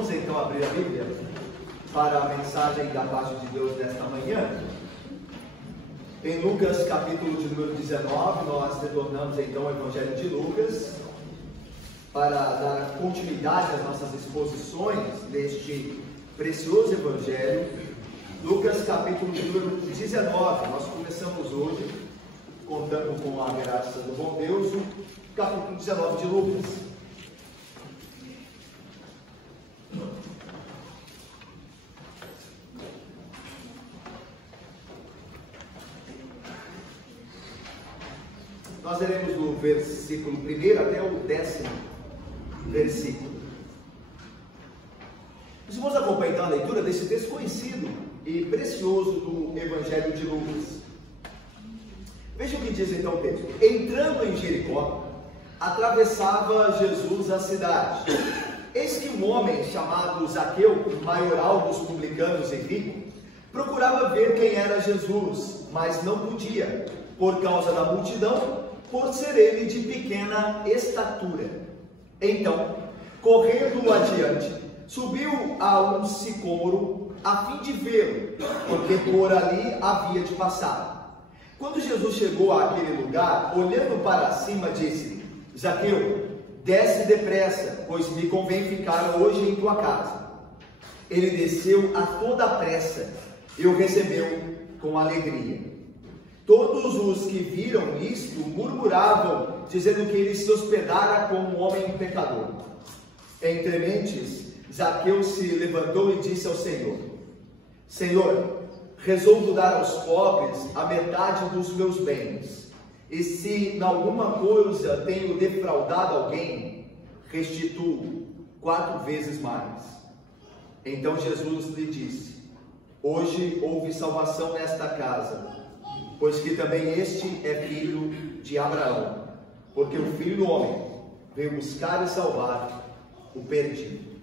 Vamos então abrir a Bíblia para a mensagem da parte de Deus desta manhã. Em Lucas capítulo de número 19, nós retornamos então ao Evangelho de Lucas para dar continuidade às nossas exposições deste precioso Evangelho. Lucas capítulo de número 19, nós começamos hoje, contando com a graça do bom Deus, o capítulo 19 de Lucas. Nós leremos do versículo 1 até o 10º versículo. Os irmãos acompanham então a leitura desse texto conhecido e precioso do Evangelho de Lucas. Veja o que diz então o texto. Entrando em Jericó, atravessava Jesus a cidade. Eis que um homem chamado Zaqueu, maioral dos publicanos e rico, procurava ver quem era Jesus, mas não podia, por causa da multidão, por ser ele de pequena estatura. Então, correndo adiante, subiu a um sicômoro a fim de vê-lo, porque por ali havia de passar. Quando Jesus chegou àquele lugar, olhando para cima, disse: Zaqueu, desce depressa, pois me convém ficar hoje em tua casa. Ele desceu a toda pressa e o recebeu com alegria. Todos os que viram isto murmuravam, dizendo que ele se hospedara como um homem pecador. Entre mentes, Zaqueu se levantou e disse ao Senhor: Senhor, resolvo dar aos pobres a metade dos meus bens, e se em alguma coisa tenho defraudado alguém, restituo 4 vezes mais. Então Jesus lhe disse: Hoje houve salvação nesta casa, pois que também este é filho de Abraão, porque o Filho do Homem veio buscar e salvar o perdido.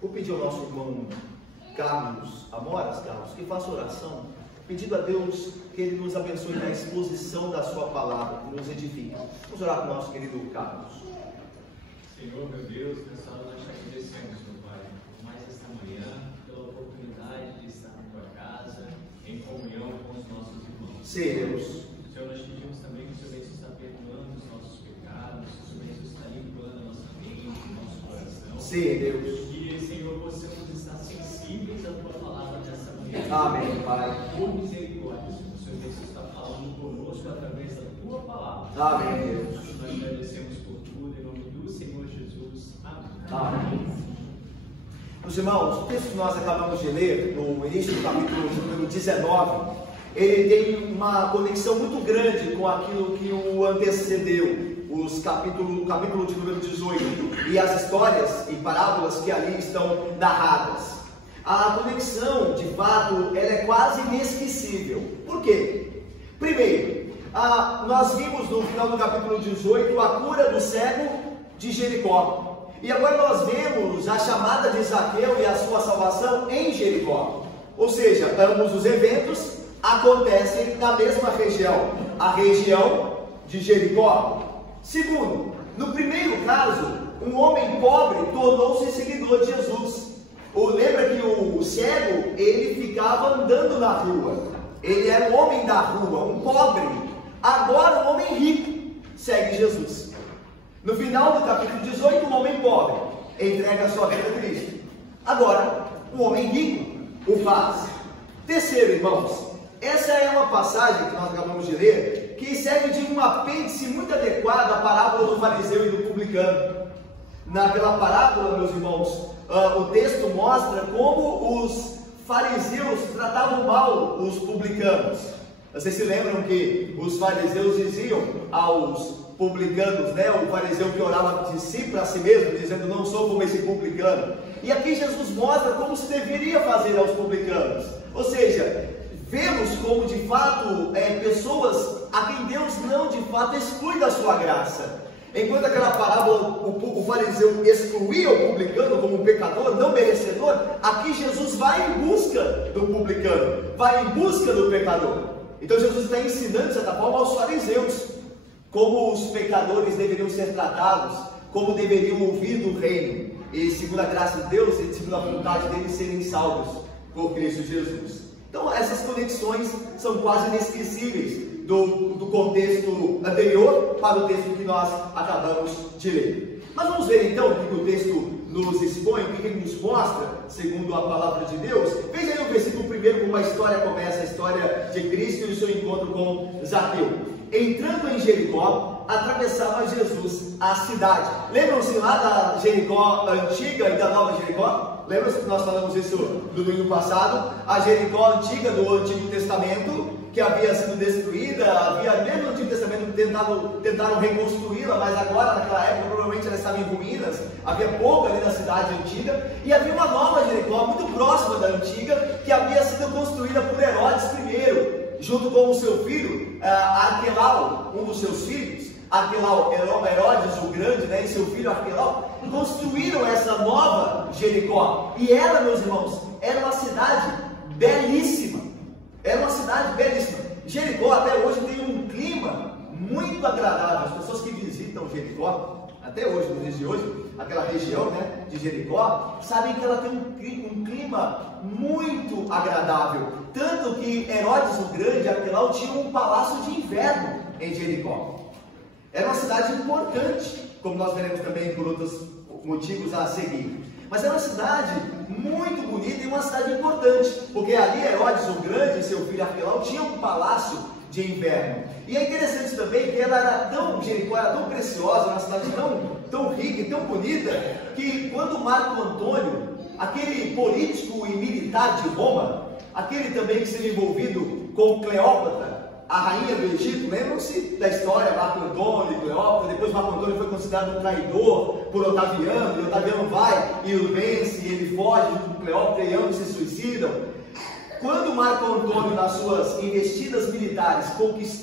Vou pedir ao nosso irmão Carlos Amoras, que faça oração, pedindo a Deus que Ele nos abençoe na exposição da sua palavra, que nos edifique. Vamos orar com o nosso querido Carlos. Senhor, meu Deus, nessa hora nós te agradecemos, meu Pai, por mais esta manhã, pela oportunidade de estar na tua casa, em comunhão com os nossos irmãos. Sim, Deus. Senhor, nós te pedimos também que o Senhor venha estar perdoando os nossos pecados, que o Senhor venha estar limpando a nossa mente, o nosso coração. Sim, Deus. E, Senhor, possamos estar sensíveis à tua palavra nessa manhã. Amém, Pai. Por misericórdia, Senhor, o Senhor venha estar falando conosco através da tua palavra. Amém, Deus. Nós agradecemos por tudo, em nome do Senhor Jesus. Amém. Amém. Meus irmãos, o texto que nós acabamos de ler, no início do capítulo número 19, ele tem uma conexão muito grande com aquilo que o antecedeu, o capítulo de número 18, e as histórias e parábolas que ali estão narradas. A conexão, de fato, ela é quase inesquecível. Por quê? Primeiro, nós vimos no final do capítulo 18 a cura do cego de Jericó. E agora nós vemos a chamada de Zaqueu e a sua salvação em Jericó. Ou seja, ambos os eventos acontecem na mesma região, a região de Jericó. Segundo, no primeiro caso, um homem pobre tornou-se seguidor de Jesus. Lembra que o cego, ele ficava andando na rua. Ele era um homem da rua, um pobre. Agora um homem rico segue Jesus. No final do capítulo 18, um homem pobre entrega a sua vida a Cristo. Agora, um homem rico o faz. Terceiro, irmãos, essa é uma passagem que nós acabamos de ler, que serve de um apêndice muito adequado à parábola do fariseu e do publicano. Naquela parábola, meus irmãos, o texto mostra como os fariseus tratavam mal os publicanos. Vocês se lembram que os fariseus diziam aos publicanos, o fariseu que orava de si para si mesmo, dizendo: não sou como esse publicano. E aqui Jesus mostra como se deveria fazer aos publicanos. Ou seja, vemos como de fato pessoas a quem Deus não de fato exclui da sua graça. Enquanto aquela parábola o fariseu excluía o publicano como um pecador não merecedor, aqui Jesus vai em busca do publicano, vai em busca do pecador. Então Jesus está ensinando de certa forma aos fariseus como os pecadores deveriam ser tratados, como deveriam ouvir do reino. e segundo a graça de Deus e segundo a vontade dele, serem salvos por Cristo Jesus. Então essas conexões são quase inesquecíveis do contexto anterior para o texto que nós acabamos de ler. Mas vamos ver então o que o texto nos expõe, o que ele nos mostra, segundo a palavra de Deus. Veja aí o versículo 1, como a história começa, a história de Cristo e o seu encontro com Zaqueu. Entrando em Jericó, atravessava Jesus a cidade. Lembram-se lá da Jericó antiga e da nova Jericó? Lembram-se que nós falamos isso no domingo passado? A Jericó antiga do Antigo Testamento, que havia sido destruída, mesmo no Antigo Testamento tentaram reconstruí-la, mas agora, naquela época, provavelmente ela estava em ruínas, havia pouco ali na cidade antiga, e havia uma nova Jericó, muito próxima da antiga, que havia sido construída por Herodes I, junto com o seu filho, Arquelau, um dos seus filhos. Arquelau, Herodes o Grande, né, e seu filho Arquelau, construíram essa nova Jericó, e ela, meus irmãos, era uma cidade belíssima. Era uma cidade belíssima. Jericó até hoje tem um clima muito agradável. As pessoas que visitam Jericó, até hoje, nos dias de hoje, aquela região, né, de Jericó, sabem que ela tem um clima muito agradável. Tanto que Herodes o Grande, Arquelau, tinha um palácio de inverno em Jericó. Era uma cidade importante, como nós veremos também por outros motivos a seguir. Mas era uma cidade muito bonita e uma cidade importante, porque ali Herodes o Grande e seu filho Arquelau tinham um palácio de inverno. E é interessante também que Jericó era tão preciosa, uma cidade tão rica e tão bonita, que quando Marco Antônio, aquele político e militar de Roma, aquele também que esteve envolvido com Cleópatra, a rainha do Egito, lembram-se da história, Marco Antônio e Cleópatra. Depois Marco Antônio foi considerado um traidor por Otaviano, e Otaviano vai e o vence, e ele foge junto com Cleópatra e ambos se suicidam. Quando Marco Antônio, nas suas investidas militares,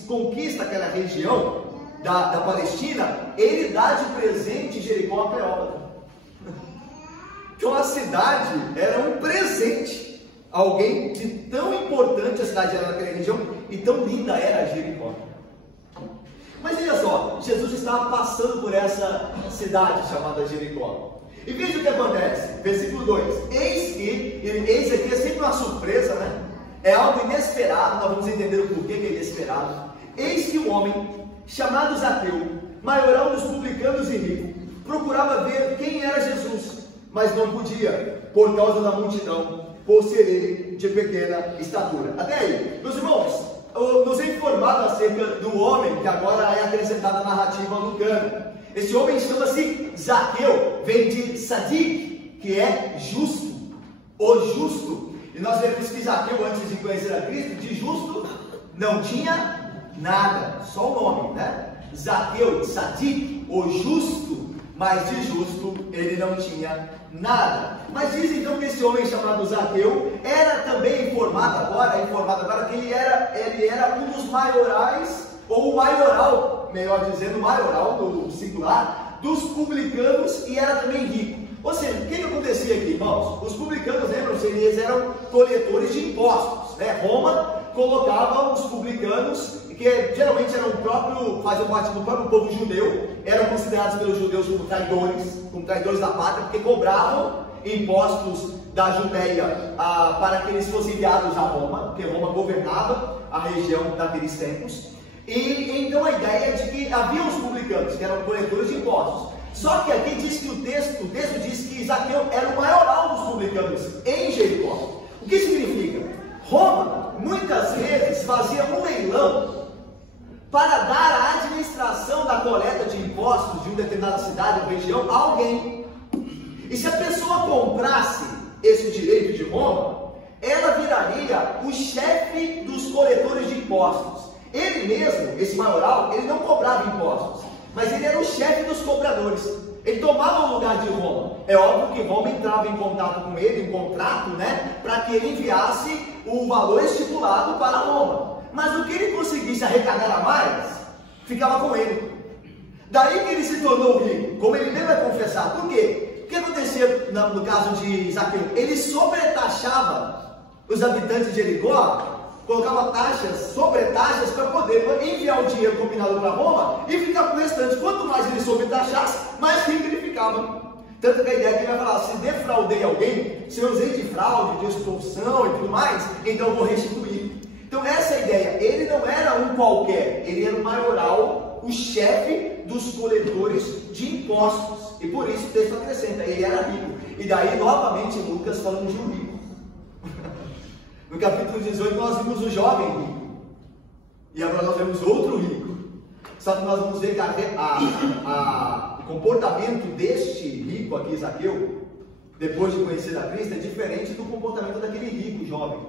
conquista aquela região da Palestina, ele dá de presente Jericó a Cleópatra. Então a cidade era um presente. Alguém de tão importante a cidade era naquela região e tão linda era Jericó. Mas veja só, Jesus estava passando por essa cidade chamada Jericó. E veja o que acontece, versículo 2. Eis aqui é sempre uma surpresa, né? É algo inesperado, nós vamos entender o porquê que é inesperado. Eis que um homem chamado Zaqueu, maioral dos publicanos e rico, procurava ver quem era Jesus, mas não podia, por causa da multidão, por ser ele de pequena estatura. Até aí, meus irmãos, nos é informado acerca do homem que agora é acrescentada na narrativa lucana. Esse homem chama-se Zaqueu, vem de Sadik, que é justo, o justo. E nós vemos que Zaqueu, antes de conhecer a Cristo, de justo não tinha nada, só o nome, né? Zaqueu, Sadik, o justo, mas de justo ele não tinha nada. Mas diz então que esse homem chamado Zaqueu era também informado agora que ele era um dos maiorais, ou o maioral, melhor dizendo, maioral no singular, dos publicanos, e era também rico. Ou seja, o que acontecia aqui, irmãos? Os publicanos, lembram-se, eles eram coletores de impostos, né? Roma colocava os publicanos, que geralmente faziam parte do próprio povo judeu, eram considerados pelos judeus como traidores da pátria, porque cobravam impostos da Judéia para que eles fossem enviados a Roma, porque Roma governava a região daqueles tempos. E então a ideia é de que havia os publicanos, que eram coletores de impostos. Só que aqui diz que o texto diz que Zaqueu era o maioral dos publicanos em Jericó. O que significa? Roma, muitas vezes, fazia um leilão para dar a administração da coleta de impostos de uma determinada cidade ou região a alguém. E se a pessoa comprasse esse direito de Roma, ela viraria o chefe dos coletores de impostos. Ele mesmo, esse maioral, ele não cobrava impostos, mas ele era o chefe dos cobradores. Ele tomava o lugar de Roma. É óbvio que Roma entrava em contato com ele, em contrato, né, para que ele enviasse o valor estipulado para Roma. Mas o que ele conseguisse arrecadar a mais, ficava com ele. Daí que ele se tornou rico, como ele mesmo vai confessar. Por quê? O que acontecia no caso de Zaqueu? Ele sobretaxava os habitantes de Jericó, colocava sobretaxas para poder enviar o dinheiro combinado para Roma e ficar com o restante. Quanto mais ele sobretaxasse, mais rico ele ficava. Tanto que a ideia que ele vai falar, se defraudei alguém, se eu usei de fraude, de extorsão e tudo mais, então eu vou restituir. Então essa é a ideia. Ele não era um qualquer, ele era o maioral, o chefe dos coletores de impostos. E por isso o texto acrescenta, ele era rico. E daí novamente Lucas falando de um rico. No capítulo 18 nós vimos o jovem rico. E agora nós vemos outro rico. Só que nós vamos ver que o comportamento deste rico aqui, Zaqueu, depois de conhecer a Cristo, é diferente do comportamento daquele rico jovem,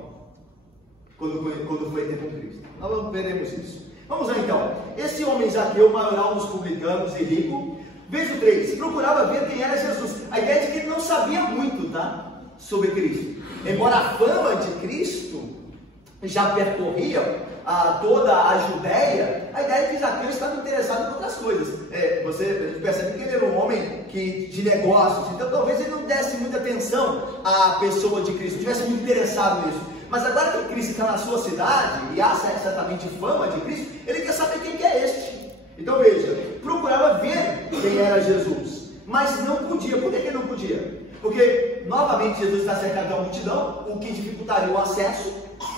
quando foi ter com Cristo. Nós veremos isso. Vamos lá então. Esse homem Zaqueu, maioral dos publicanos e rico, verso 3, procurava ver quem era Jesus. A ideia é de que ele não sabia muito, tá, sobre Cristo. Embora a fama de Cristo já percorria toda a Judéia, a ideia é que Zaqueu estava interessado em outras coisas. A gente percebe que ele era um homem de negócios, então talvez ele não desse muita atenção à pessoa de Cristo, não estivesse muito interessado nisso. Mas agora que Cristo está na sua cidade, e há certamente fama de Cristo, ele quer saber quem que é este. Então veja, procurava ver quem era Jesus, mas não podia. Por que ele não podia? Porque, novamente, Jesus está cercado de uma multidão, o que dificultaria o acesso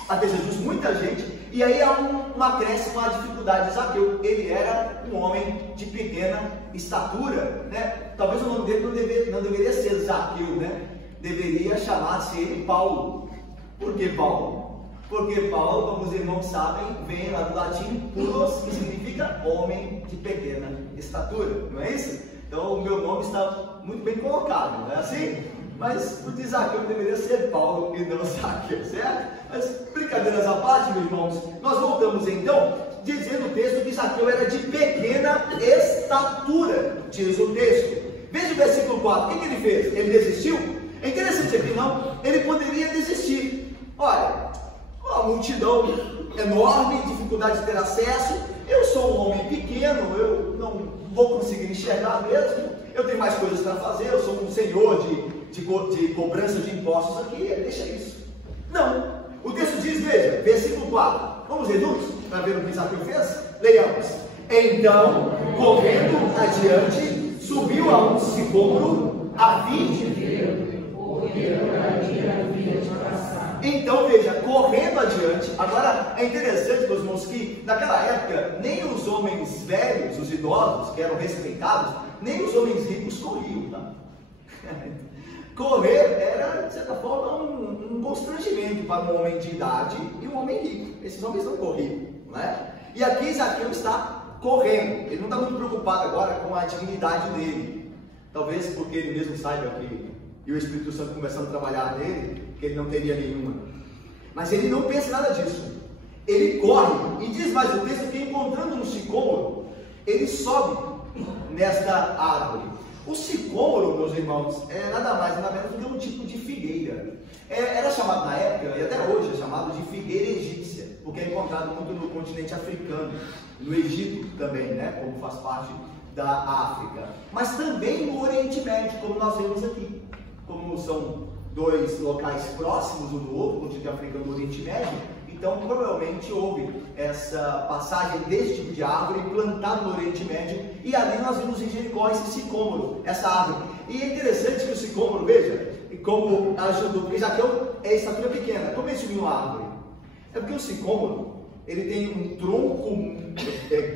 até Jesus, muita gente, e aí há um acréscimo à dificuldade de Zaqueu. Ele era um homem de pequena estatura, né? Talvez o nome dele não deveria ser Zaqueu, né? Deveria chamar-se ele Paulo. Por que Paulo? Porque Paulo, como os irmãos sabem, vem lá do latim pulos, que significa homem de pequena estatura, não é isso? Então o meu nome está muito bem colocado, não é assim? Mas o de Zaqueu deveria ser Paulo e não Zaqueu, certo? Mas brincadeiras à parte, meus irmãos, nós voltamos então, dizendo o texto que Zaqueu era de pequena estatura, diz o texto. Veja o versículo 4, o que ele fez? Ele desistiu? É interessante aqui, não? Ele poderia desistir. Olha, uma multidão enorme, dificuldade de ter acesso, eu sou um homem pequeno, eu não vou conseguir enxergar mesmo, eu tenho mais coisas para fazer, eu sou um senhor de cobrança de impostos aqui, deixa isso. Não, o texto diz, veja, versículo 4, vamos ler juntos, para ver o que Zaqueu fez? Leiamos. Então, correndo adiante, subiu a um sicômoro a fim de ver. Então veja, correndo adiante. Agora é interessante, meus irmãos, que naquela época nem os homens velhos, os idosos, que eram respeitados, nem os homens ricos corriam, tá? Correr era, de certa forma, um constrangimento para um homem de idade e um homem rico. Esses homens não corriam, não é? E aqui Zaqueu está correndo. Ele não está muito preocupado agora com a dignidade dele. Talvez porque ele mesmo saiba que, e o Espírito Santo começando a trabalhar nele, que ele não teria nenhuma. Mas ele não pensa nada disso. Ele corre, e diz mais o texto que encontrando um sicômoro, ele sobe nesta árvore. O sicômoro, meus irmãos, é nada mais nada menos do que um tipo de figueira. Era chamado na época, e até hoje é chamado de figueira egípcia, porque é encontrado muito no continente africano, no Egito também, né, como faz parte da África, mas também no Oriente Médio, como nós vemos aqui. Como são dois locais próximos um do outro, o continente africano e o Oriente Médio, então provavelmente houve essa passagem desse tipo de árvore plantada no Oriente Médio, e ali nós vimos em Jericó esse sicômoro, essa árvore. E é interessante que o sicômoro, veja, como ajudou, porque Zaqueu é estatura pequena. Como ele subiu uma árvore? É porque o sicômoro, ele tem um tronco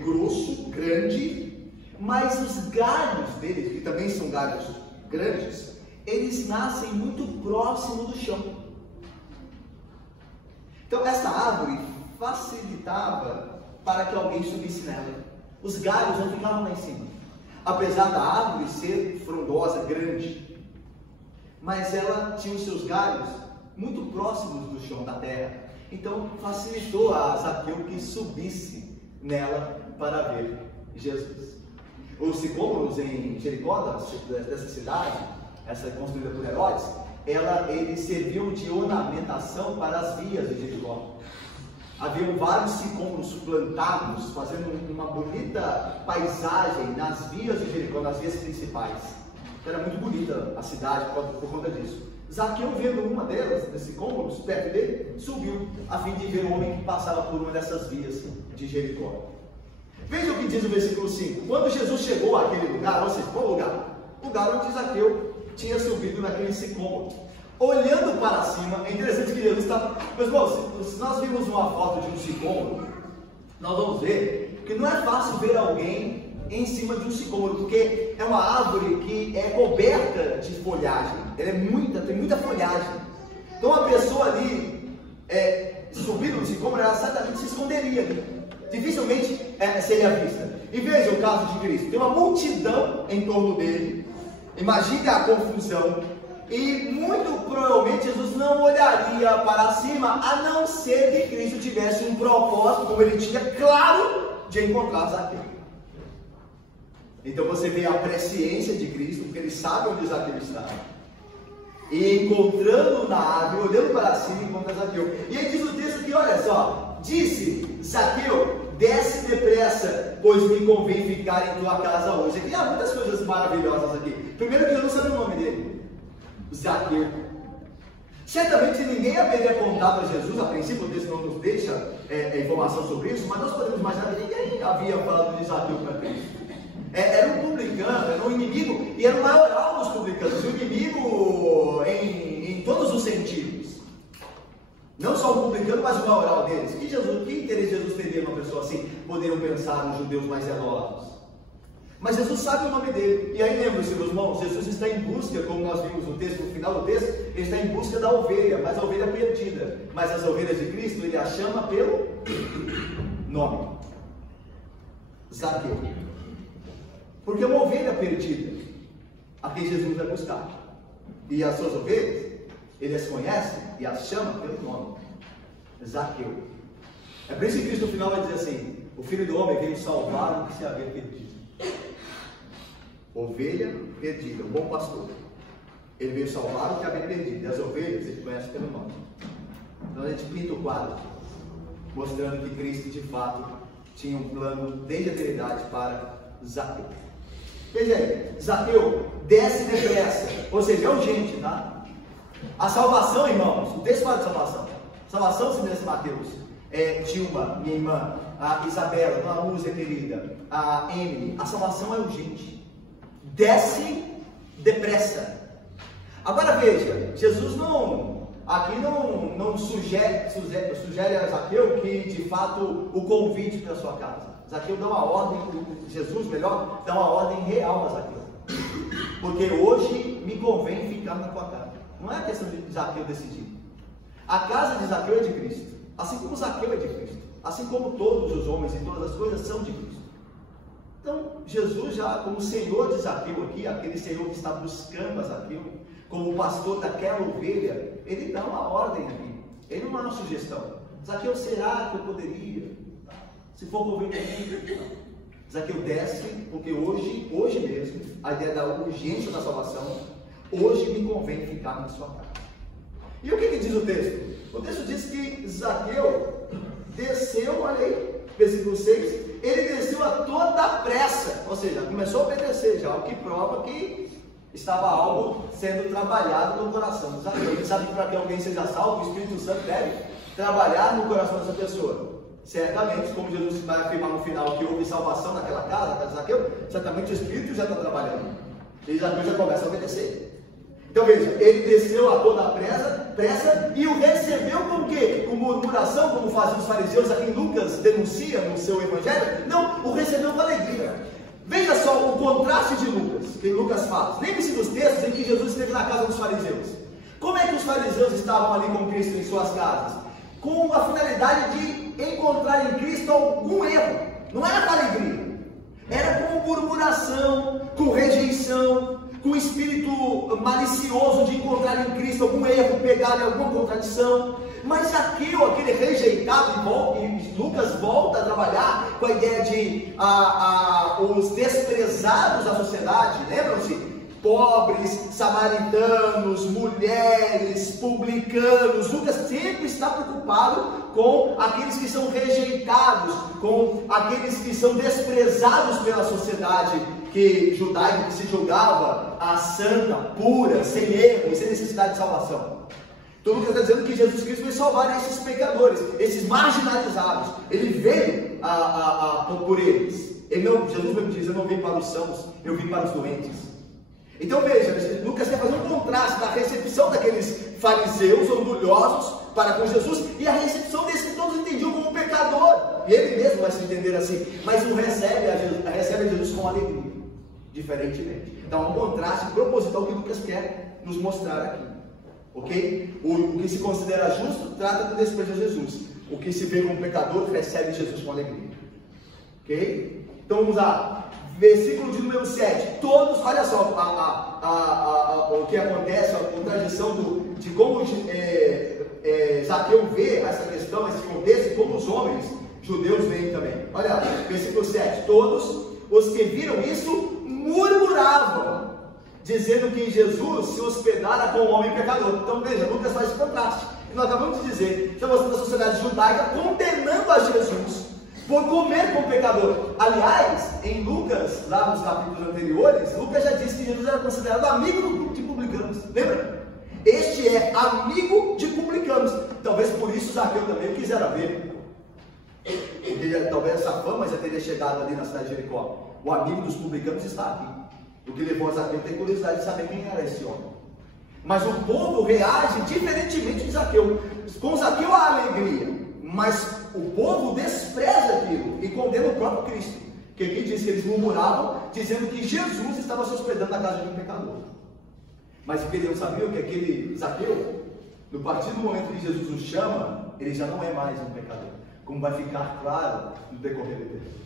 grosso, grande, mas os galhos dele, que também são galhos grandes, eles nascem muito próximo do chão. Então essa árvore facilitava para que alguém subisse nela. Os galhos não ficavam lá em cima. Apesar da árvore ser frondosa, grande, mas ela tinha os seus galhos muito próximos do chão da terra. Então facilitou a Zaqueu que subisse nela para ver Jesus. Os sicômoros em Jericó, dessa cidade, essa construída por Herodes, eles serviam de ornamentação para as vias de Jericó. Haviam vários sicômoros plantados, fazendo uma bonita paisagem nas vias de Jericó, nas vias principais. Era muito bonita a cidade por conta disso. Zaqueu, vendo uma delas, desses sicômoros, perto dele, subiu, a fim de ver o homem que passava por uma dessas vias de Jericó. Veja o que diz o versículo 5. Quando Jesus chegou àquele lugar, ou seja, qual lugar? lugar onde Zaqueu tinha subido naquele sicômoro. Olhando para cima, é interessante que Jesus está... Meus irmãos, se nós vimos uma foto de um sicômoro, nós vamos ver que não é fácil ver alguém em cima de um sicômoro, porque é uma árvore que é coberta de folhagem, ela tem muita folhagem. Então a pessoa ali, subindo no sicômoro, ela certamente se esconderia ali. Dificilmente seria vista. E veja o caso de Cristo, tem uma multidão em torno dele, imagine a confusão, e muito provavelmente Jesus não olharia para cima, a não ser que Cristo tivesse um propósito, como ele tinha, claro, de encontrar Zaqueu. Então você vê a presciência de Cristo, porque ele sabe onde Zaqueu está, e encontrando na árvore, olhando para cima, encontra Zaqueu. E aí diz o texto que, olha só, disse Zaqueu: desce depressa, pois me convém ficar em tua casa hoje. Aqui há muitas coisas maravilhosas aqui. Primeiro que eu não sabia o nome dele, Zaqueu. Certamente ninguém haveria contado a Jesus, a princípio o texto não nos deixa informação sobre isso, mas nós podemos imaginar que ninguém havia falado de Zaqueu para Cristo. Era um publicano, era um inimigo, e era o maioral dos publicanos, um inimigo em todos os sentidos. Não só o publicano, mas o maioral deles. Que interesse Jesus teria numa pessoa assim? Poderiam pensar nos judeus mais zelosos. Mas Jesus sabe o nome dele. E aí lembre-se, meus irmãos, Jesus está em busca, como nós vimos no texto, no final do texto, ele está em busca da ovelha, mas a ovelha perdida. Mas as ovelhas de Cristo, ele a chama pelo nome: Zaqueu. Porque é uma ovelha perdida a quem Jesus vai buscar. E as suas ovelhas, ele as conhece e as chama pelo nome: Zaqueu. É por isso que Cristo no final vai dizer assim: o Filho do Homem veio salvar o que se havia perdido. Ovelha perdida, o bom pastor. Ele veio salvar o que havia perdido. E as ovelhas ele conhece pelo nome. Então a gente pinta o quadro, mostrando que Cristo de fato tinha um plano desde a eternidade para Zaqueu. Veja aí, Zaqueu, desce depressa, ou seja, é urgente, tá? A salvação, irmãos, o texto fala de salvação. Salvação, se me lê Mateus, Dilma, minha irmã, a Isabela, Dona Lúcia querida, a Emily, a salvação é urgente. Desce depressa. Agora veja, Jesus aqui não sugere a Zaqueu que de fato o convite para a sua casa. Zaqueu dá uma ordem, Jesus melhor, dá uma ordem real a Zaqueu. Porque hoje me convém ficar na tua casa. Não é questão de Zaqueu decidir. A casa de Zaqueu é de Cristo. Assim como Zaqueu é de Cristo. Assim como todos os homens e todas as coisas são de Cristo. Então, Jesus já, como Senhor de Zaqueu aqui, aquele Senhor que está buscando a Zaqueu, como pastor daquela ovelha, ele dá uma ordem aqui. Ele não dá uma sugestão. Zaqueu, será que eu poderia? Se for conveniente, Zaqueu desce, porque hoje mesmo, a ideia da urgência da salvação, hoje me convém ficar na sua casa. E o que diz o texto? O texto diz que Zaqueu desceu, olha aí, versículo 6, ele desceu a toda pressa, ou seja, começou a obedecer já, o que prova que estava algo sendo trabalhado no coração de Zaqueu. A gente sabe que para que alguém seja salvo, o Espírito Santo deve trabalhar no coração dessa pessoa. Certamente, como Jesus vai afirmar no final que houve salvação naquela casa, casa de Zaqueu, certamente o Espírito já está trabalhando. E Zaqueu já começa a obedecer. Então veja, ele desceu a toda a pressa e o recebeu com o quê? Com murmuração, como faziam os fariseus, a quem Lucas denuncia no seu evangelho? Não, o recebeu com alegria. Veja só o contraste de Lucas, que Lucas faz. Lembre-se dos textos em que Jesus esteve na casa dos fariseus. Como é que os fariseus estavam ali com Cristo em suas casas? Com a finalidade de encontrar em Cristo algum erro. Não era com alegria. Era com murmuração, com rejeição, com espírito malicioso de encontrar em Cristo algum erro, pegar em alguma contradição. Mas Zaqueu, aquele rejeitado, e Lucas volta a trabalhar com a ideia de os desprezados da sociedade, lembram-se? Pobres, samaritanos, mulheres, publicanos. Lucas sempre está preocupado com aqueles que são rejeitados, com aqueles que são desprezados pela sociedade judaica, que se julgava a santa, pura, sem erro e sem necessidade de salvação. Então Lucas está dizendo que Jesus Cristo veio salvar esses pecadores, esses marginalizados. Ele veio por eles. Jesus mesmo diz: eu não vim para os sãos, eu vim para os doentes. Então veja, Lucas quer fazer um contraste da recepção daqueles fariseus orgulhosos para com Jesus e a recepção desse que todos entendiam como pecador. E ele mesmo vai se entender assim, mas o recebe a Jesus com alegria, diferentemente. Então é um contraste proposital que Lucas quer nos mostrar aqui. Ok? O que se considera justo trata com desprezo a Jesus. O que se vê como pecador recebe Jesus com alegria. Ok? Então vamos lá. Versículo de número 7. Todos, olha só o que acontece, a contradição de como Zaqueu vê essa questão, esse contexto, e como os homens judeus veem também. Olha, versículo 7. Todos os que viram isso murmuravam, dizendo que Jesus se hospedara com um homem pecador. Então veja, Lucas faz esse contraste. E nós acabamos de dizer, estamos mostrando a sociedade judaica condenando a Jesus por comer com o pecador. Aliás, em Lucas, lá nos capítulos anteriores, Lucas já disse que Jesus era considerado amigo de publicanos. Lembra? Este é amigo de publicanos. Talvez por isso Zaqueu também o quisera ver. Porque talvez essa fama já teria chegado ali na cidade de Jericó. O amigo dos publicanos está aqui. O que levou a Zaqueu a ter curiosidade de saber quem era esse homem. Mas o povo reage diferentemente de Zaqueu. Com Zaqueu há alegria, mas o povo despreza aquilo e condena o próprio Cristo. Que aqui diz que eles murmuravam, dizendo que Jesus estava se hospedando na casa de um pecador. Mas o que eles não sabiam é que aquele Zaqueu, no partir do momento que Jesus o chama, ele já não é mais um pecador, como vai ficar claro no decorrer do texto.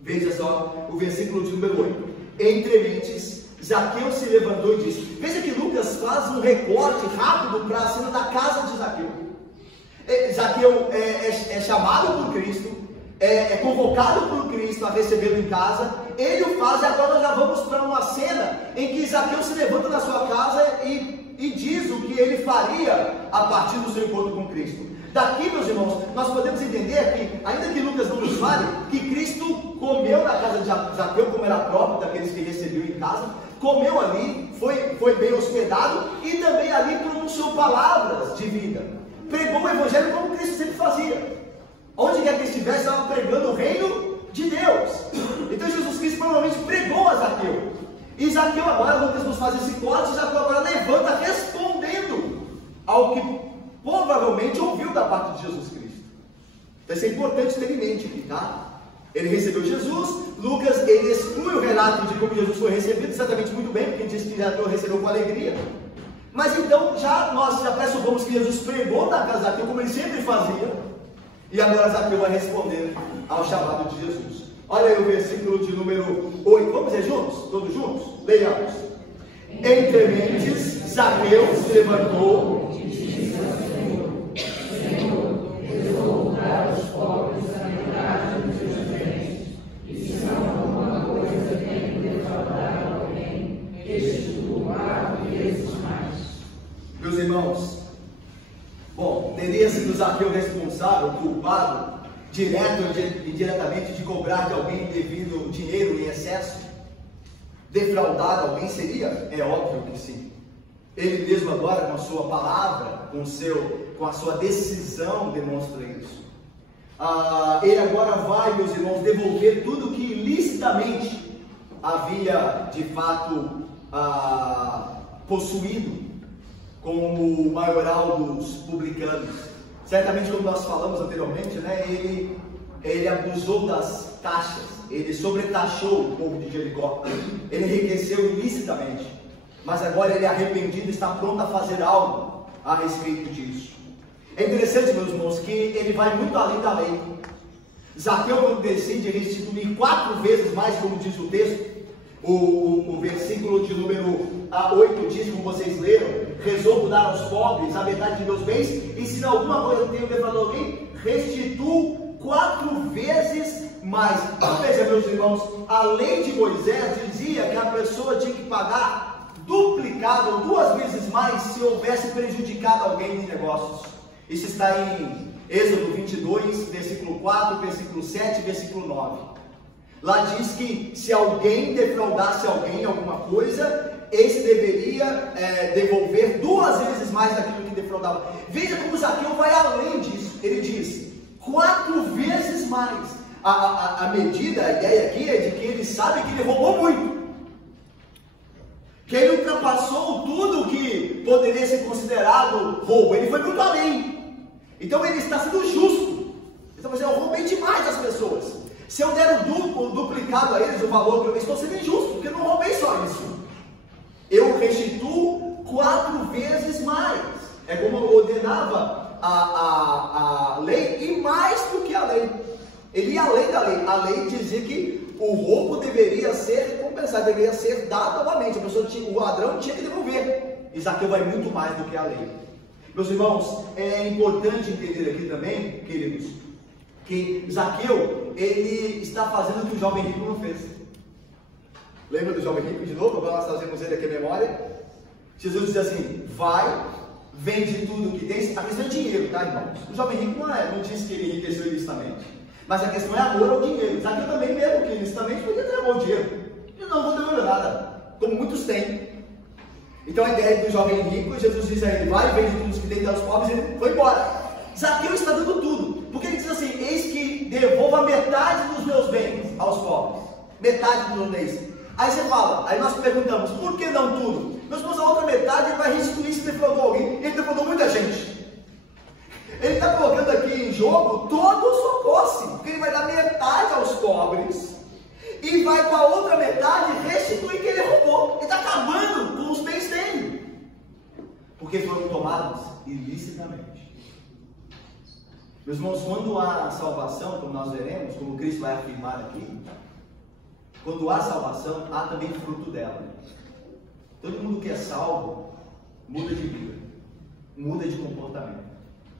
Veja só o versículo de número 8. Entre mentes, Zaqueu se levantou e disse. Veja que Lucas faz um recorte rápido para a cena da casa de Zaqueu. Zaqueu é chamado por Cristo, é convocado por Cristo a recebê-lo em casa. Ele o faz e agora nós já vamos para uma cena em que Zaqueu se levanta na sua casa e diz o que ele faria a partir do seu encontro com Cristo. Daqui, meus irmãos, nós podemos entender que, ainda que Lucas não nos fale, que Cristo comeu na casa de Zaqueu, como era próprio daqueles que recebeu em casa, comeu ali, foi bem hospedado e também ali pronunciou palavras de vida. Pregou o evangelho como Cristo sempre fazia. Onde quer que estivesse, estava pregando o reino de Deus. Então Jesus Cristo provavelmente pregou a Zaqueu. E Zaqueu agora, Lucas nos faz esse corte, Zaqueu agora levanta respondendo ao que provavelmente ouviu da parte de Jesus Cristo. Então isso é importante ter em mente aqui, tá? Ele recebeu Jesus, Lucas ele exclui o relato de como Jesus foi recebido, exatamente muito bem, porque diz que Zaqueu recebeu com alegria. Mas então nós já pressupomos que Jesus pregou na casa de Zaqueu, como ele sempre fazia, e agora Zaqueu vai responder ao chamado de Jesus. Olha aí o versículo de número 8, vamos ler juntos? Todos juntos? Leiamos. Entre mentes, Zaqueu se levantou e disse ao Senhor, resolvo dar aos pobres a metade dos seus bens, e se não alguma coisa tenho defraudado alguém, restituo 4 vezes mais. Meus irmãos, bom, teria sido Zaqueu responsável, culpado, direto ou indiretamente, de cobrar de alguém devido dinheiro em excesso? Defraudar alguém seria? É óbvio que sim. Ele mesmo agora, com a sua palavra, com a sua decisão, demonstra isso. Ele agora vai, meus irmãos, devolver tudo que ilicitamente havia, de fato, possuído como o maioral dos publicanos. Certamente, como nós falamos anteriormente, né, ele abusou das taxas, ele sobretaxou o povo de Jericó, ele enriqueceu ilicitamente, mas agora ele é arrependido e está pronto a fazer algo a respeito disso. É interessante, meus irmãos, que ele vai muito além da lei. Zaqueu, quando decide restituir 4 vezes mais, como diz o texto, o versículo de número 8 diz, como vocês leram, resolvo dar aos pobres a metade de meus bens, e se alguma coisa tenho defraudado alguém, restituo 4 vezes mais. Então veja, meus irmãos, a lei de Moisés dizia que a pessoa tinha que pagar duplicado ou 2 vezes mais se houvesse prejudicado alguém em negócios. Isso está em Êxodo 22, versículo 4, versículo 7 e versículo 9. Lá diz que se alguém defraudasse alguém alguma coisa, esse deveria devolver 2 vezes mais daquilo que defraudava. Veja como Zaqueu vai além disso. Ele diz 4 vezes mais. A medida, a ideia aqui é de que ele sabe que ele roubou muito. que ele ultrapassou tudo que poderia ser considerado roubo, ele foi muito além. Então ele está sendo justo. Então eu roubei demais das pessoas. Se eu der o duplicado a eles, o valor que eu estou sendo injusto, porque eu não roubei só isso. Eu restituo 4 vezes mais. É como ordenava a lei, e mais do que a lei. Ele ia além da lei. A lei dizia que o roubo deveria ser compensado, deveria ser dado novamente. O ladrão tinha que devolver. E Zaqueu vai muito mais do que a lei. Meus irmãos, é importante entender aqui também, queridos, que Zaqueu, ele está fazendo o que o jovem rico não fez. Lembra do jovem rico de novo? Agora nós trazemos ele aqui à memória. Jesus diz assim: vai, vende tudo o que tem. A questão é dinheiro, tá, irmãos? O jovem rico não disse que ele enriqueceu ilicitamente. Mas a questão é amor ao dinheiro. Zaqueu também, mesmo que ilicitamente, podia ter amor ao dinheiro. E não vou devolver nada, como muitos têm. Então a ideia do jovem rico, Jesus diz a ele: vai, vende tudo o que tem, dá aos pobres, e ele foi embora. Zaqueu está dando tudo, porque ele diz assim: eis que devolva metade dos meus bens aos pobres. Metade dos meus bens. Aí você fala, aí nós perguntamos, por que não tudo? Meus irmãos, a outra metade ele vai restituir se defraudou alguém. Ele defraudou muita gente. Ele está colocando aqui em jogo toda a sua posse, porque ele vai dar metade aos pobres e vai com a outra metade restituir que ele roubou. Ele está acabando com os bens dele, porque foram tomados ilicitamente. Meus irmãos, quando há salvação, como nós veremos, como Cristo vai afirmar aqui, quando há salvação, há também fruto dela. Todo mundo que é salvo muda de vida, muda de comportamento.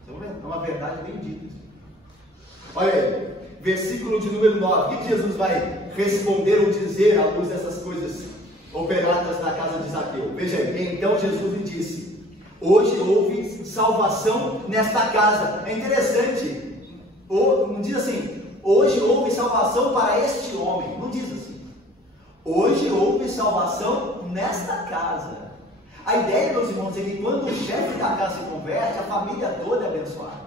É uma verdade bem dita. Olha aí, versículo de número 9. O que Jesus vai responder ou dizer à luz dessas coisas operadas na casa de Zaqueu? Veja aí, então Jesus lhe disse: hoje houve salvação nesta casa. É interessante, não diz assim, hoje houve salvação para este homem. Não diz assim. Hoje houve salvação nesta casa. A ideia, meus irmãos, é que quando o chefe da casa se converte, a família toda é abençoada.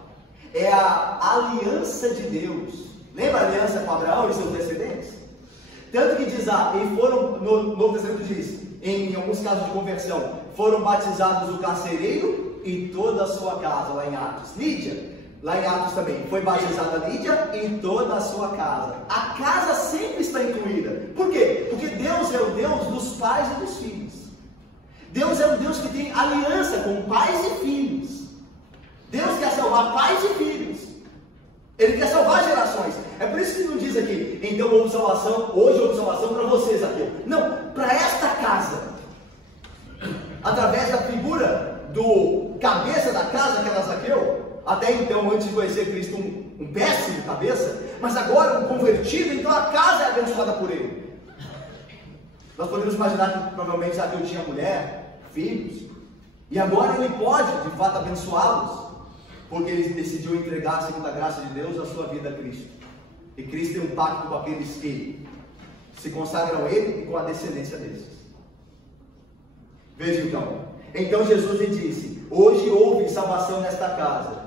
É a aliança de Deus. Lembra a aliança com Abraão e seus descendentes? Tanto que diz lá, e foram, no Novo Testamento diz, em alguns casos de conversão, foram batizados o carcereiro e toda a sua casa, lá em Atos. Lídia, lá em Atos também, foi batizada Lídia e toda a sua casa. A casa sempre está incluída. Por quê? Porque Deus é o Deus dos pais e dos filhos. Deus é um Deus que tem aliança com pais e filhos. Deus quer salvar pais e filhos. Ele quer salvar gerações. É por isso que não diz aqui, então houve salvação, hoje houve salvação para vocês aqui. Não, para esta casa. Através da figura do cabeça da casa, que era Zaqueu. Até então, antes de conhecer Cristo, um péssimo cabeça. Mas agora um convertido, então a casa é abençoada por ele. Nós podemos imaginar que provavelmente Zaqueu tinha mulher, filhos, e agora ele pode, de fato, abençoá-los, porque ele decidiu entregar, segundo a graça de Deus, a sua vida a Cristo. E Cristo tem um pacto com aqueles que se consagram a Ele e com a descendência desses. Veja então. Então Jesus lhe disse: hoje houve salvação nesta casa,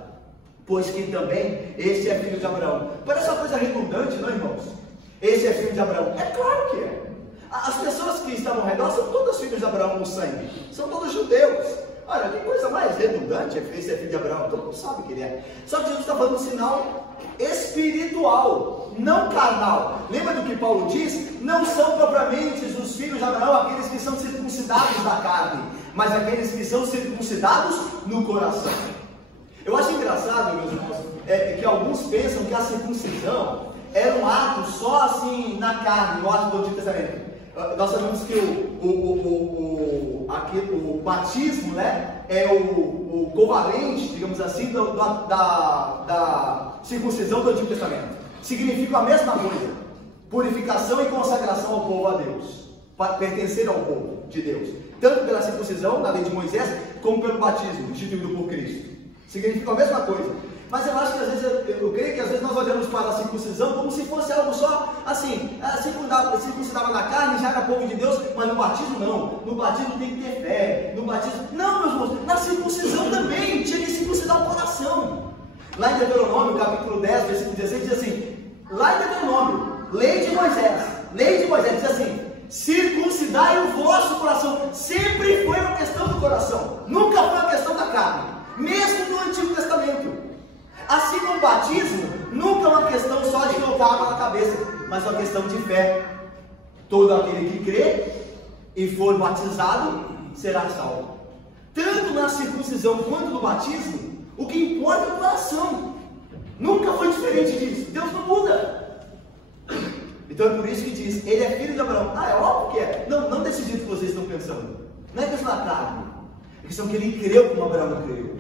pois que também este é filho de Abraão. Parece uma coisa redundante, não, irmãos? Esse é filho de Abraão. É claro que é. As pessoas que estavam ao redor são todas filhos de Abraão no sangue. São todos judeus. Olha, que coisa mais redundante, esse é filho de Abraão. Todo mundo sabe que ele é. Só que Jesus está falando um sinal espiritual, não carnal. Lembra do que Paulo diz? Não são propriamente os filhos de Abraão aqueles que são circuncidados da carne, mas aqueles que são circuncidados no coração. Eu acho engraçado, meus irmãos, que alguns pensam que a circuncisão era um ato só assim na carne, no ato do Antigo Testamento. Nós sabemos que o batismo, né, é o covalente, digamos assim, da circuncisão do Antigo Testamento. Significa a mesma coisa: purificação e consagração ao povo a Deus, para pertencer ao povo de Deus, tanto pela circuncisão, na lei de Moisés, como pelo batismo, instituído por Cristo. Significa a mesma coisa. Mas eu acho que às vezes, eu creio que às vezes nós olhamos para a circuncisão como se fosse algo só assim, circuncidava na carne, já era povo de Deus, mas no batismo não. No batismo tem que ter fé. No batismo, não, meus irmãos, na circuncisão também tinha que circuncidar o coração. Lá em Deuteronômio, capítulo 10, versículo 16, diz assim, lá em Deuteronômio, lei de Moisés, diz assim: circuncidai o vosso coração. Sempre foi uma questão do coração, nunca foi uma questão da carne, mesmo no Antigo Testamento. Assim como o batismo, nunca é uma questão só de colocar água na cabeça, mas uma questão de fé. Todo aquele que crê e for batizado será salvo. Tanto na circuncisão quanto no batismo, o que importa é o coração. Nunca foi diferente disso. Deus não muda. Então é por isso que diz, ele é filho de Abraão. É óbvio que é. Não desse jeito que vocês estão pensando. Não é questão da carne. É questão que ele creu como Abraão creu.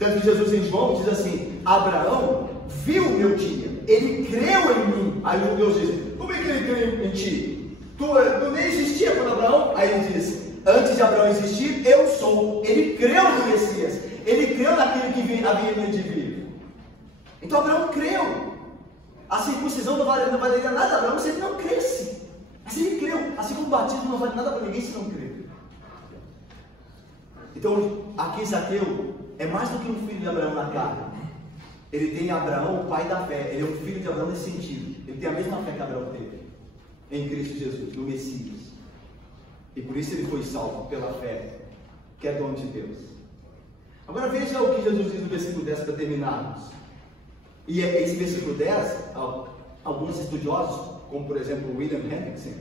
Tanto que Jesus em João diz assim, Abraão viu o meu dia. Ele creu em mim. Aí o Deus diz, como é que ele creu em ti? Tu nem existia quando Abraão? Aí ele diz, antes de Abraão existir, eu sou. Ele creu no Messias. Ele creu naquele que havia de vir. Então Abraão creu. A circuncisão não valeria nada a Abraão se ele não cresce. Mas ele creu. Assim como o batismo não vale nada para ninguém se não crer. Então aqui Zaqueu é mais do que um filho de Abraão na carne. Ele tem Abraão, o pai da fé. Ele é um filho de Abraão nesse sentido. Ele tem a mesma fé que Abraão teve em Cristo Jesus, no Messias. E por isso ele foi salvo pela fé, que é dom de Deus. Agora veja o que Jesus diz no versículo 10 para terminarmos. E esse versículo 10, alguns estudiosos, como por exemplo William Hendrickson,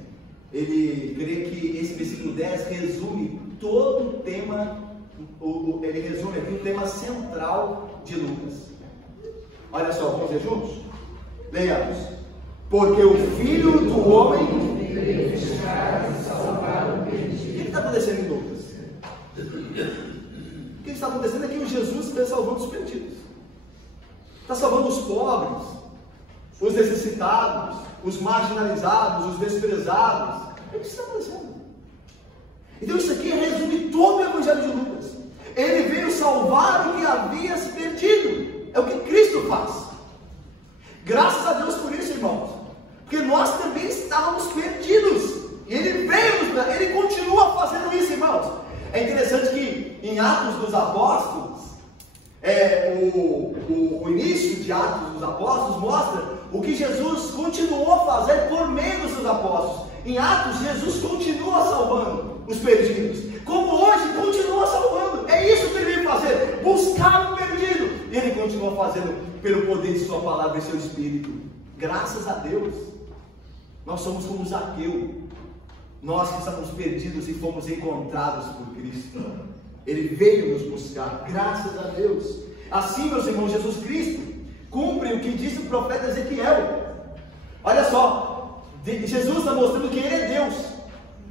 ele crê que esse versículo 10 resume todo o tema, ele resume aqui o tema central de Lucas. Olha só, vamos ler juntos? Leiamos. Porque o Filho do Homem veio buscar e salvar o perdido. O que está acontecendo em Lucas? O que está acontecendo é que o Jesus está salvando os perdidos. Está salvando os pobres, os necessitados, os marginalizados, os desprezados. É o que está acontecendo. Então isso aqui resume todo o Evangelho de Lucas. Ele veio salvar o que havia se perdido. É o que Cristo faz. Graças a Deus por isso, irmãos. Porque nós também estávamos perdidos. E ele veio, ele continua fazendo isso, irmãos. É interessante que em Atos dos Apóstolos, o início de Atos dos Apóstolos mostra o que Jesus continuou a fazer por meio dos seus apóstolos. Em Atos, Jesus continua salvando os perdidos. Como hoje, continua salvando. É isso que ele veio fazer, buscar o perdido. E ele continua fazendo pelo poder de sua palavra e seu Espírito. Graças a Deus. Nós somos como Zaqueu. Nós que estamos perdidos e fomos encontrados por Cristo. Ele veio nos buscar, graças a Deus. Assim, meus irmãos, Jesus Cristo cumpre o que disse o profeta Ezequiel. Olha só, Jesus está mostrando que Ele é Deus,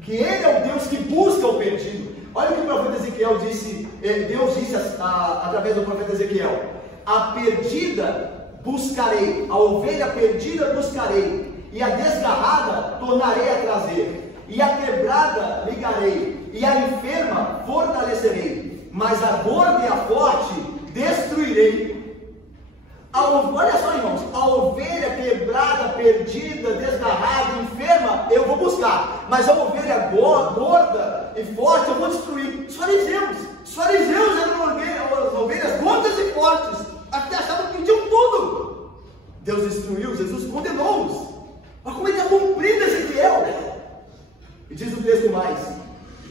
que Ele é o Deus que busca o perdido. Olha o que o profeta Ezequiel disse, Deus disse através do profeta Ezequiel: a perdida buscarei, a ovelha perdida buscarei, e a desgarrada tornarei a trazer, e a quebrada ligarei, e a enferma fortalecerei, mas a gorda e a forte destruirei. Olha só, irmãos, a ovelha quebrada, perdida, desgarrada, enferma, eu vou buscar, mas a ovelha gorda e forte eu vou destruir. Os fariseus eram as ovelhas gordas e fortes, até achavam que tinham tudo. Deus destruiu, Jesus condenou-os. Mas como ele está cumprindo Ezequiel? E diz o texto mais: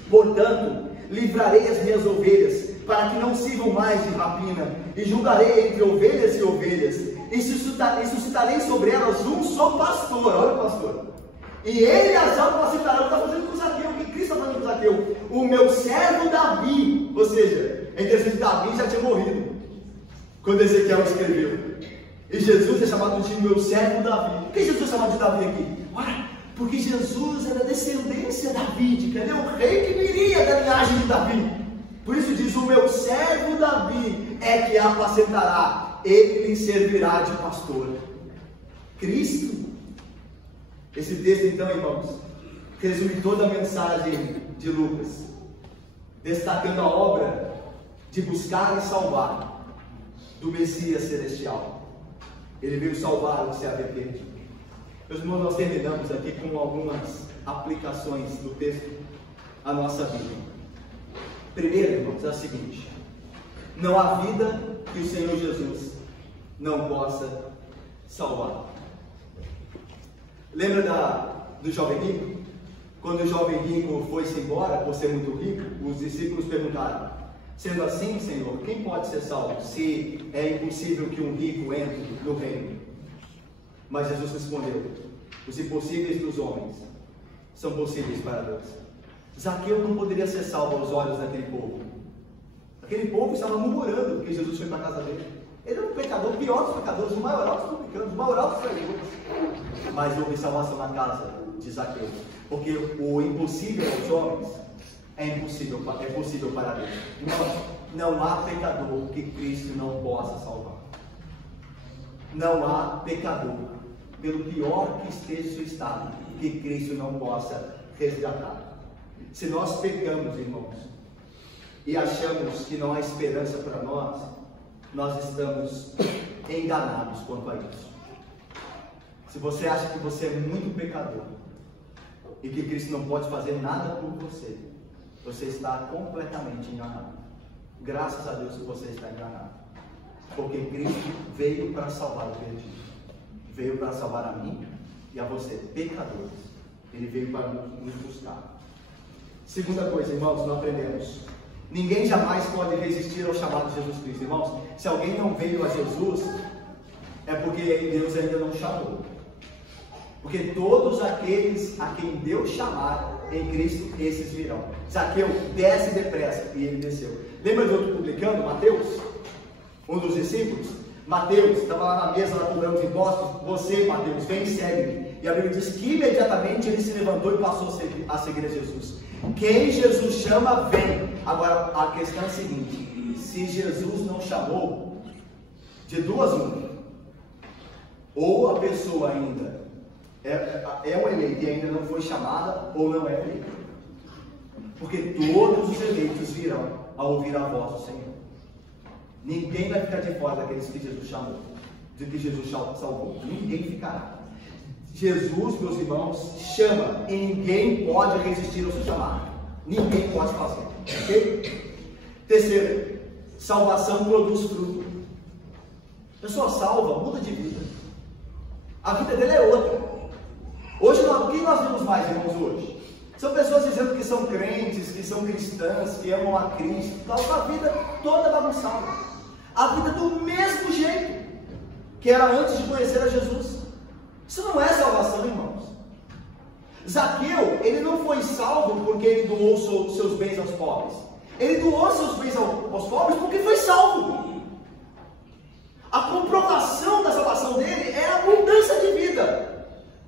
portanto, livrarei as minhas ovelhas, para que não sirvam mais de rapina, e julgarei entre ovelhas e ovelhas, e suscitarei sobre elas um só pastor. Olha o pastor. E ele as apacitará. Está fazendo com Zaqueu. O que Cristo está fazendo com Zaqueu? O meu servo Davi. Ou seja, é interessante que Davi já tinha morrido quando Ezequiel escreveu. E Jesus é chamado de meu servo Davi. Por que Jesus é chamado de Davi aqui? Ora, porque Jesus era descendência davídica. Ele é o rei que viria da linhagem de Davi. Por isso diz: o meu servo Davi é que apacentará, ele lhe servirá de pastor. Cristo. Esse texto, então, irmãos, resume toda a mensagem de Lucas, destacando a obra de buscar e salvar do Messias celestial. Ele veio salvar o que se havia perdido. Meus irmãos, nós terminamos aqui com algumas aplicações do texto à nossa vida. Primeiro, irmãos, é o seguinte: não há vida que o Senhor Jesus não possa salvar. Lembra do jovem rico? Quando o jovem rico foi-se embora por ser muito rico, os discípulos perguntaram: sendo assim, Senhor, quem pode ser salvo, se é impossível que um rico entre no reino? Mas Jesus respondeu: os impossíveis dos homens são possíveis para Deus. Zaqueu não poderia ser salvo aos olhos daquele povo. Aquele povo estava murmurando que Jesus foi para a casa dele. Ele era um pecador, o pior dos pecadores, o maior dos publicanos, o maior dos traidores. Mas houve salvação na casa de Zaqueu, porque o impossível aos homens é possível para Deus. Não há pecador que Cristo não possa salvar. Não há pecador, pelo pior que esteja o seu estado, que Cristo não possa resgatar. Se nós pecamos, irmãos, e achamos que não há esperança para nós, nós estamos enganados quanto a isso. Se você acha que você é muito pecador e que Cristo não pode fazer nada por você, você está completamente enganado. Graças a Deus que você está enganado, porque Cristo veio para salvar o perdido, veio para salvar a mim e a você, pecadores. Ele veio para nos buscar. Segunda coisa, irmãos, nós aprendemos: ninguém jamais pode resistir ao chamado de Jesus Cristo. Irmãos, se alguém não veio a Jesus, é porque Deus ainda não chamou. Porque todos aqueles a quem Deus chamar em Cristo, esses virão. Zaqueu, desce depressa, e ele desceu. Lembra de outro publicano, Mateus? Um dos discípulos? Mateus estava lá na mesa, lá cobrando os impostos. Você, Mateus, vem e segue-me. E a Bíblia diz que imediatamente ele se levantou e passou a seguir a Jesus. Quem Jesus chama, vem. Agora, a questão é a seguinte: se Jesus não chamou, de duas uma, ou a pessoa ainda é um eleito e ainda não foi chamada, ou não é eleito. Porque todos os eleitos virão a ouvir a voz do Senhor. Ninguém vai ficar de fora daqueles que Jesus chamou, de que Jesus salvou. Ninguém ficará. Jesus, meus irmãos, chama e ninguém pode resistir ao seu chamado. Ninguém pode fazer. Ok? Terceiro, salvação produz fruto. A pessoa salva, muda de vida. A vida dele é outra. Hoje, o que nós vemos mais, irmãos, hoje? São pessoas dizendo que são crentes, que são cristãs, que amam a Cristo, tal, a vida toda bagunçada. A vida do mesmo jeito que era antes de conhecer a Jesus. Isso não é salvação, irmãos. Zaqueu, ele não foi salvo porque ele doou seus bens aos pobres. Ele doou seus bens aos pobres porque foi salvo. A comprovação da salvação dele é a mudança de vida.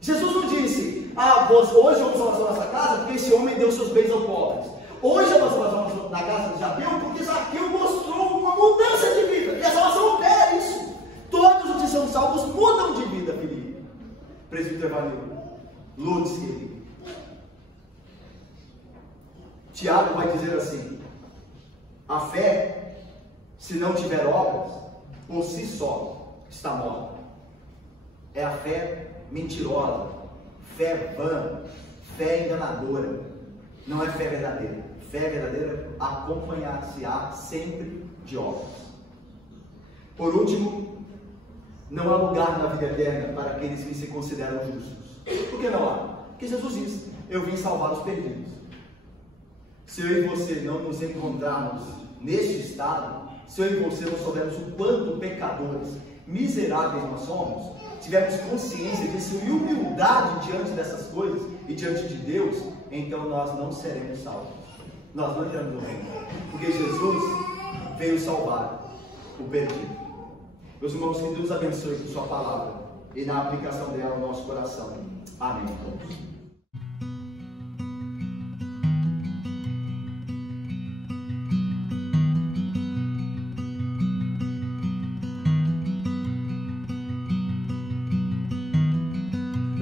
Jesus não disse: hoje vamos salvação nessa casa porque esse homem deu seus bens aos pobres. Hoje vamos salvação na casa de Zaqueu porque Zaqueu mostrou uma mudança de vida. E a salvação opera isso. Todos os que são salvos mudam de vida, Felipe. Presbítero Evanil, Lourdes, querido. Tiago vai dizer assim: a fé, se não tiver obras, por si só está morta. É a fé mentirosa, fé vã, fé enganadora. Não é fé verdadeira. Fé verdadeira acompanhar-se-á sempre de obras. Por último, não há lugar na vida eterna para aqueles que se consideram justos. Por que não há? Porque Jesus disse: eu vim salvar os perdidos. Se eu e você não nos encontrarmos neste estado, se eu e você não soubermos o quanto pecadores, miseráveis nós somos, tivermos consciência disso e humildade diante dessas coisas e diante de Deus, então nós não seremos salvos. Nós não entramos no reino. Porque Jesus veio salvar o perdido. Meus irmãos, que Deus abençoe com sua palavra e na aplicação dela ao nosso coração. Amém.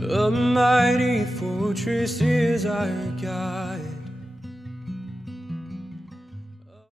A mighty fortress is our God.